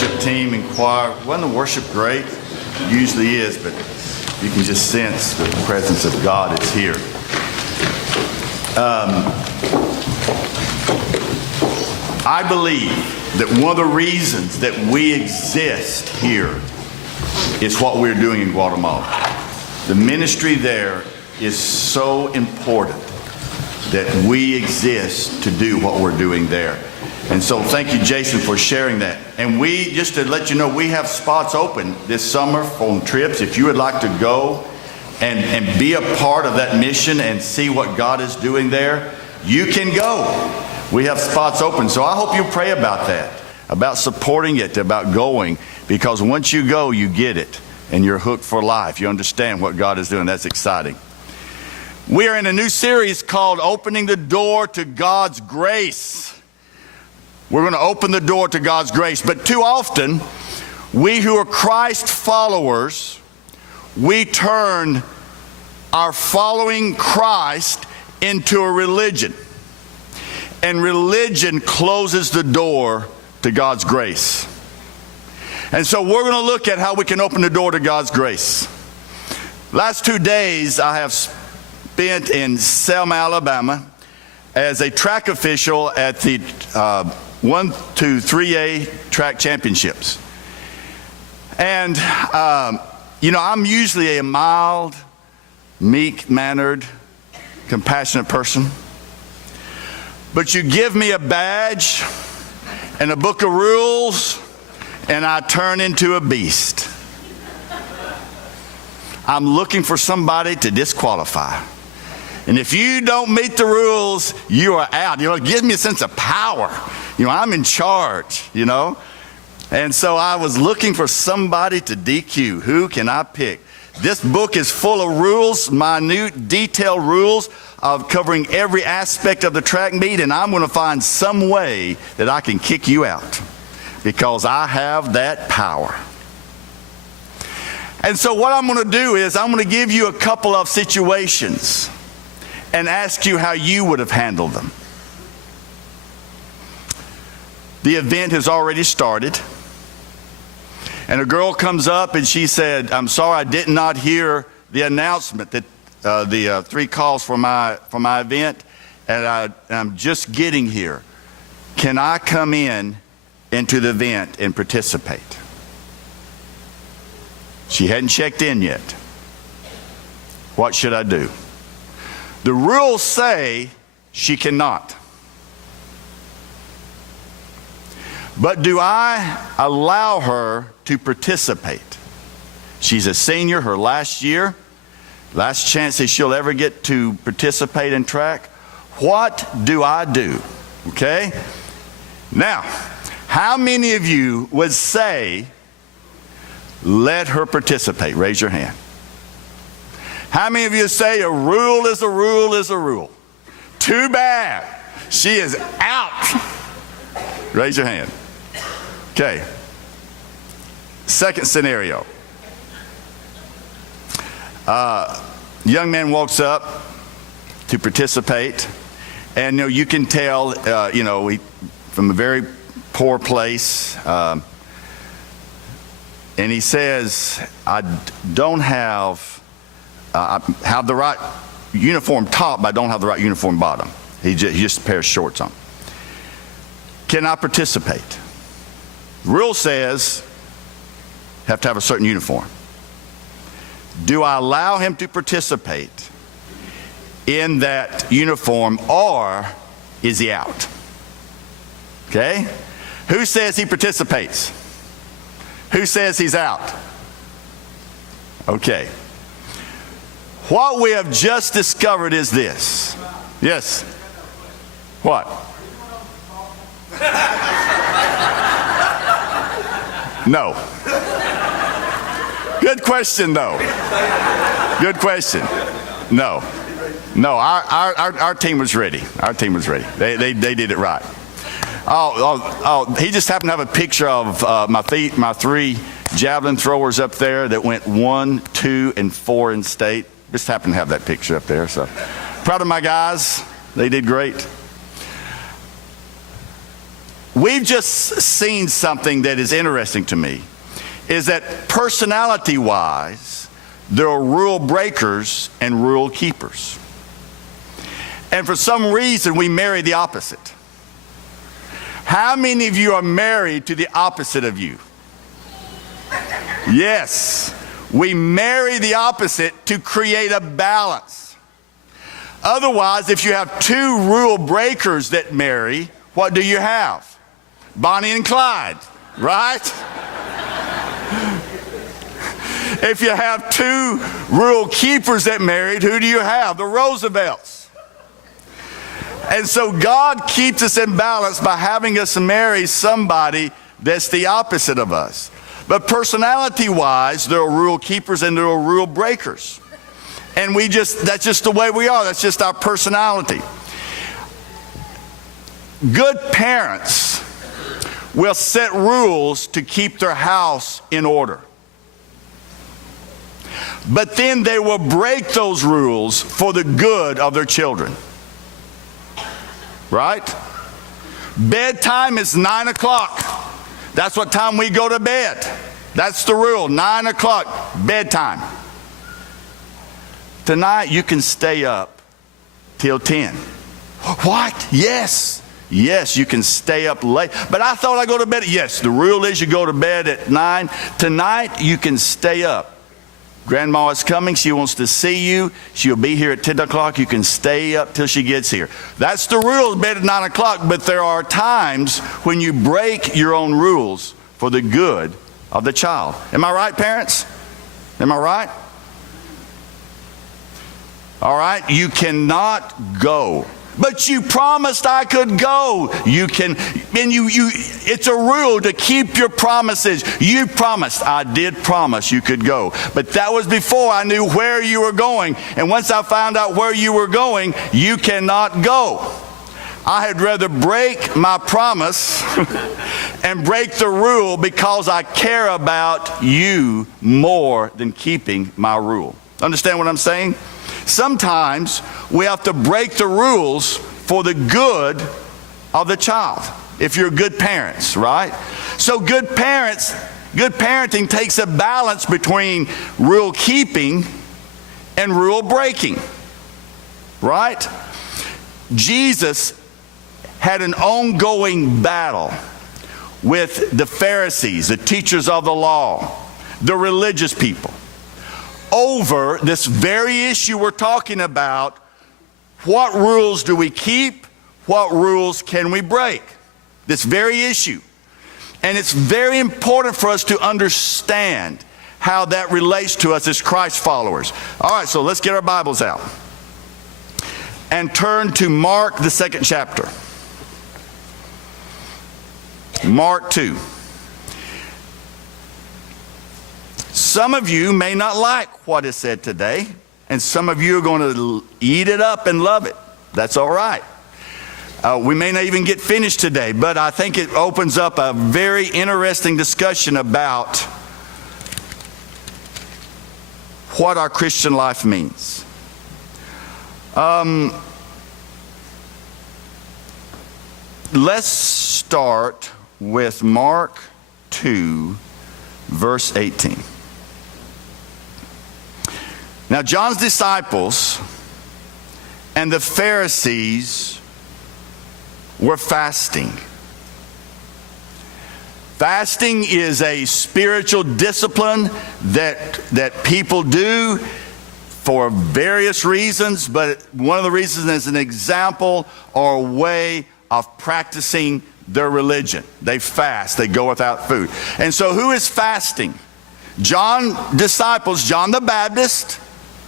worship team and choir. Wasn't the worship great? It usually is, but you can just sense the presence of God is here. I believe that one of the reasons that we exist here is what we're doing in Guatemala. The ministry there is so important that we exist to do what we're doing there. And so thank you, Jason, for sharing that. And we, just to let you know, we have spots open this summer on trips. If you would like to go and be a part of that mission and see what God is doing there, you can go. We have spots open. So I hope you pray about that, about supporting it, about going, because once you go, you get it, and you're hooked for life. You understand what God is doing. That's exciting. We are in a new series called Opening the Door to God's Grace. We're going to open the door to God's grace. But too often, we who are Christ followers, we turn our following Christ into a religion. And religion closes the door to God's grace. And so we're going to look at how we can open the door to God's grace. Last 2 days, I have spent in Selma, Alabama, as a track official at the 1 to 3A track championships. And, I'm usually a mild, meek-mannered, compassionate person. But you give me a badge and a book of rules, and I turn into a beast. I'm looking for somebody to disqualify. And if you don't meet the rules, you are out. It gives me a sense of power. I'm in charge, And so I was looking for somebody to DQ. Who can I pick? This book is full of rules, minute, detailed rules of covering every aspect of the track meet, and I'm going to find some way that I can kick you out because I have that power. And so what I'm going to do is I'm going to give you a couple of situations and ask you how you would have handled them. The event has already started. And a girl comes up and she said, "I'm sorry, I did not hear the announcement that the 3 calls for my event, and I'm just getting here. Can I come into the event and participate?" She hadn't checked in yet. What should I do? The rules say she cannot. But do I allow her to participate? She's a senior, her last year, last chance that she'll ever get to participate in track. What do I do? Okay? Now, how many of you would say, let her participate? Raise your hand. How many of you say a rule is a rule is a rule? Too bad. She is out. Raise your hand. Okay. Second scenario. Young man walks up to participate, and you can tell, he from a very poor place, and he says, "I don't have, I have the right uniform top, but I don't have the right uniform bottom. He just a pair of shorts on. Can I participate?" The rule says you have to have a certain uniform. Do I allow him to participate in that uniform, or is he out? Okay? Who says he participates? Who says he's out? Okay. What we have just discovered is this. Yes? What? No. Good question, though. Good question. No. Our team was ready. Our team was ready. They did it right. He just happened to have a picture of my 3 javelin throwers up there that went 1, 2, and 4 in state. Just happened to have that picture up there. So proud of my guys. They did great. we've just seen something that is interesting to me, is that personality-wise, there are rule breakers and rule keepers. And for some reason, we marry the opposite. How many of you are married to the opposite of you? Yes, we marry the opposite to create a balance. Otherwise, if you have two rule breakers that marry, what do you have? Bonnie and Clyde, right? If you have two rule keepers that married, who do you have? The Roosevelts. And so God keeps us in balance by having us marry somebody that's the opposite of us. But personality-wise, there are rule keepers and there are rule breakers. And that's just the way we are. That's just our personality. Good parents will set rules to keep their house in order. But then they will break those rules for the good of their children. Right? Bedtime is 9 o'clock. That's what time we go to bed. That's the rule, 9 o'clock, bedtime. Tonight you can stay up till 10. What? Yes. Yes, you can stay up late. But I thought I go to bed. Yes, the rule is you go to bed at 9. Tonight you can stay up. Grandma is coming. She wants to see you. She'll be here at 10 o'clock. You can stay up till she gets here. That's the rule, bed at 9 o'clock. But there are times when you break your own rules for the good of the child. Am I right, parents? Am I right? All right. You cannot go. But you promised I could go. You can, and it's a rule to keep your promises. You promised. I did promise you could go. But that was before I knew where you were going. And once I found out where you were going, you cannot go. I had rather break my promise and break the rule because I care about you more than keeping my rule. Understand what I'm saying? Sometimes we have to break the rules for the good of the child, if you're good parents, right? So good parenting takes a balance between rule keeping and rule breaking, right? Jesus had an ongoing battle with the Pharisees, the teachers of the law, the religious people, over this very issue we're talking about. What rules do we keep? What rules can we break? This very issue. And it's very important for us to understand how that relates to us as Christ followers. All right, so let's get our Bibles out and turn to Mark, the 2nd chapter. Mark 2. Some of you may not like what is said today, and some of you are going to eat it up and love it. That's all right. We may not even get finished today, but I think it opens up a very interesting discussion about what our Christian life means. Let's start with Mark 2, verse 18. Now, John's disciples and the Pharisees were fasting. Fasting is a spiritual discipline that people do for various reasons, but one of the reasons is an example or a way of practicing their religion. They fast, they go without food. And so who is fasting? John's disciples, John the Baptist,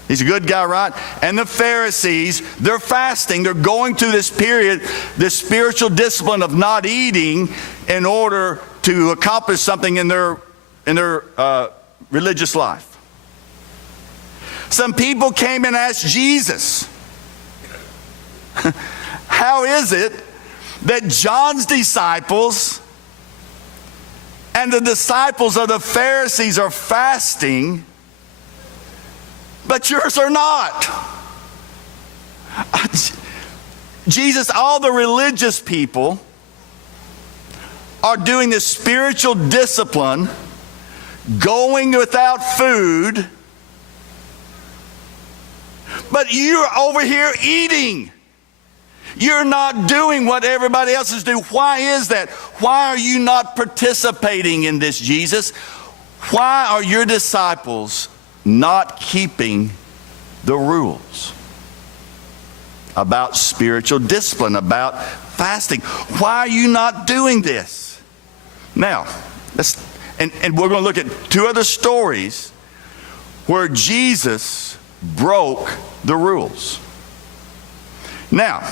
he's a good guy, right? And the Pharisees, they're fasting. They're going through this period, this spiritual discipline of not eating in order to accomplish something in their religious life. Some people came and asked Jesus, how is it that John's disciples and the disciples of the Pharisees are fasting, but yours are not? Jesus, all the religious people are doing this spiritual discipline, going without food, but you're over here eating. You're not doing what everybody else is doing. Why is that? Why are you not participating in this, Jesus? Why are your disciples not keeping the rules about spiritual discipline, about fasting? Why are you not doing this? Now, and we're going to look at two other stories where Jesus broke the rules. Now,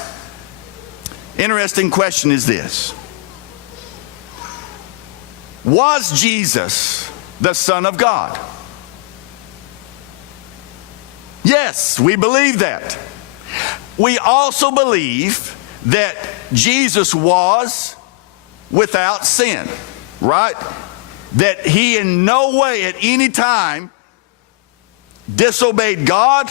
interesting question is this. Was Jesus the Son of God? Yes, we believe that. We also believe that Jesus was without sin, right? That he in no way at any time disobeyed God.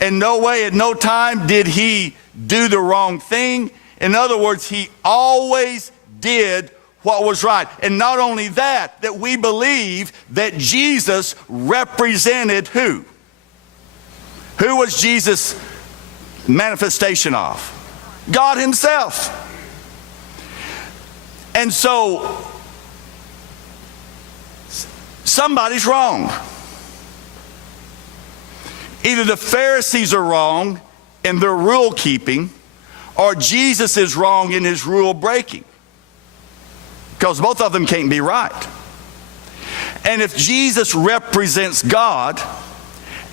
In no way, at no time did he do the wrong thing. In other words, he always did what was right. And not only that, that we believe that Jesus represented who? Who was Jesus' manifestation of? God himself. And so, somebody's wrong. Either the Pharisees are wrong in their rule keeping, or Jesus is wrong in his rule breaking. Because both of them can't be right. And if Jesus represents God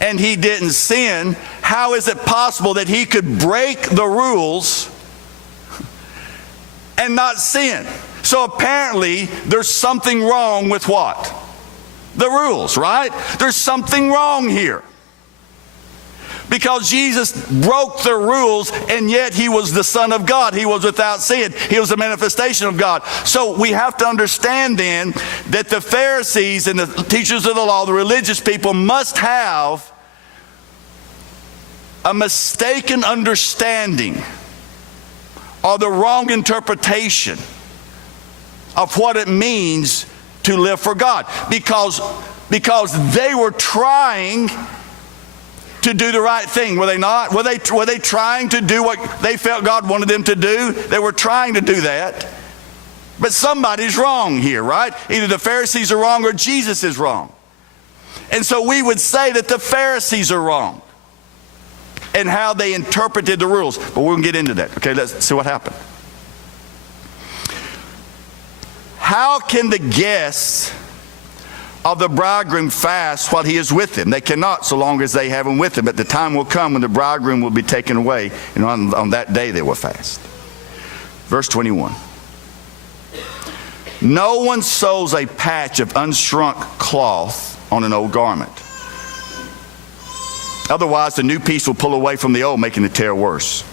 and he didn't sin, how is it possible that he could break the rules and not sin? So apparently there's something wrong with what? The rules, right? There's something wrong here. Because Jesus broke the rules, and yet he was the Son of God. He was without sin. He was a manifestation of God. So we have to understand then that the Pharisees and the teachers of the law, the religious people, must have a mistaken understanding or the wrong interpretation of what it means to live for God. Because they were trying to do the right thing, were they not? Were they trying to do what they felt God wanted them to do? They were trying to do that. But somebody's wrong here, right? Either the Pharisees are wrong or Jesus is wrong. And so we would say that the Pharisees are wrong in how they interpreted the rules. But we're going to get into that. Okay, let's see what happened. How can the guests of the bridegroom fast while he is with them? They cannot, so long as they have him with them. But the time will come when the bridegroom will be taken away, and on that day they will fast. Verse 21. No one sews a patch of unshrunk cloth on an old garment. Otherwise, the new piece will pull away from the old, making the tear worse.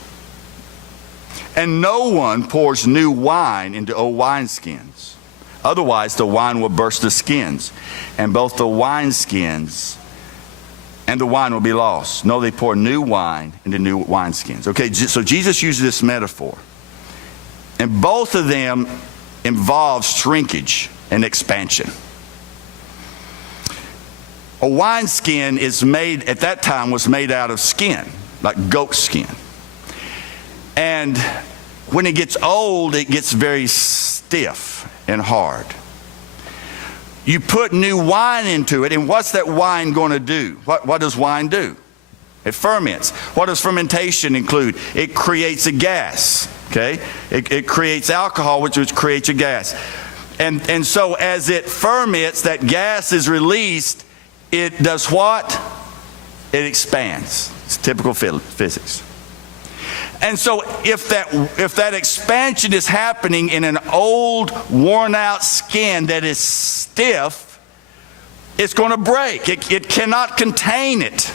And no one pours new wine into old wineskins. Otherwise, the wine will burst the skins, and both the wineskins and the wine will be lost. No, they pour new wine into new wineskins. Okay, so Jesus uses this metaphor. And both of them involve shrinkage and expansion. A wineskin is made, at that time, was made out of skin, like goat skin. And when it gets old, it gets very stiff and hard. You put new wine into it, and what's that wine going to do? What does wine do? It ferments. What does fermentation include? It creates a gas, okay? It creates alcohol, which creates a gas. And so as it ferments, that gas is released, it does what? It expands. It's typical physics. And so if that expansion is happening in an old, worn-out skin that is stiff, it's going to break. It cannot contain it.